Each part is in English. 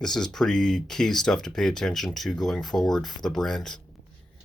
This is pretty key stuff to pay attention to going forward for the brand.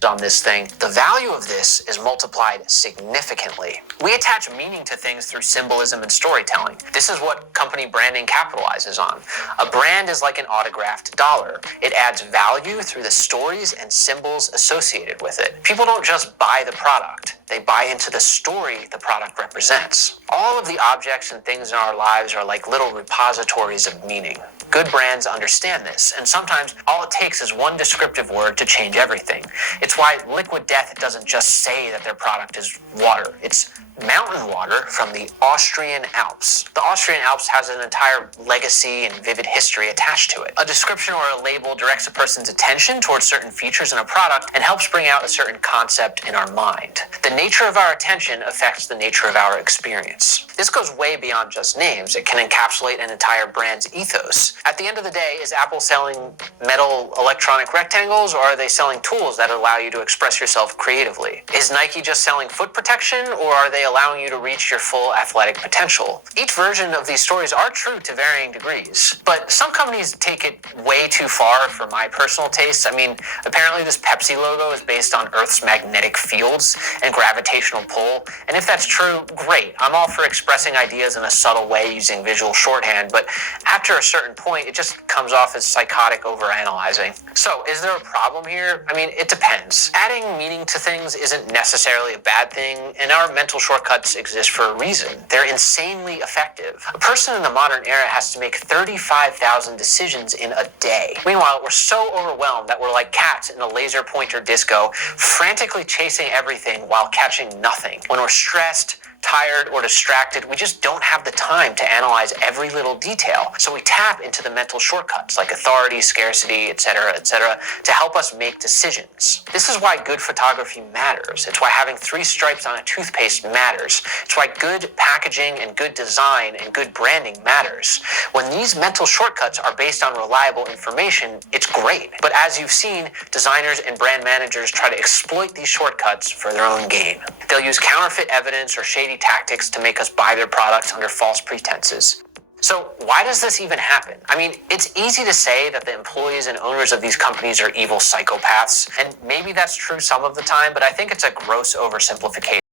On this thing, the value of this is multiplied significantly. We attach meaning to things through symbolism and storytelling. This is what company branding capitalizes on. A brand is like an autographed dollar. It adds value through the stories and symbols associated with it. People don't just buy the product. They buy into the story the product represents. All of the objects and things in our lives are like little repositories of meaning. Good brands understand this, and sometimes all it takes is one descriptive word to change everything. It's why Liquid Death doesn't just say that their product is water. It's mountain water from the Austrian Alps. The Austrian Alps has an entire legacy and vivid history attached to it. A description or a label directs a person's attention towards certain features in a product and helps bring out a certain concept in our mind. The nature of our attention affects the nature of our experience. This goes way beyond just names. It can encapsulate an entire brand's ethos. At the end of the day, is Apple selling metal electronic rectangles, or are they selling tools that allow you to express yourself creatively? Is Nike just selling foot protection, or are they allowing you to reach your full athletic potential? Each version of these stories are true to varying degrees, but some companies take it way too far for my personal taste. I mean, apparently this Pepsi logo is based on Earth's magnetic fields and gravitational pull, and if that's true, great. I'm all for expressing ideas in a subtle way using visual shorthand, but after a certain point, it just comes off as psychotic overanalyzing. So, is there a problem here? I mean, it depends. Adding meaning to things isn't necessarily a bad thing, and our mental shortcuts exist for a reason. They're insanely effective. A person in the modern era has to make 35,000 decisions in a day. Meanwhile, we're so overwhelmed that we're like cats in a laser pointer disco, frantically chasing everything while catching nothing. When we're stressed, tired, or distracted, we just don't have the time to analyze every little detail. So we tap into the mental shortcuts like authority, scarcity, etc., to help us make decisions. This is why good photography matters. It's why having 3 stripes on a toothpaste matters. It's why good packaging and good design and good branding matters. When these mental shortcuts are based on reliable information, it's great. But as you've seen, designers and brand managers try to exploit these shortcuts for their own gain. They'll use counterfeit evidence or shady tactics to make us buy their products under false pretenses. So why does this even happen? I mean, it's easy to say that the employees and owners of these companies are evil psychopaths, and maybe that's true some of the time, but I think it's a gross oversimplification.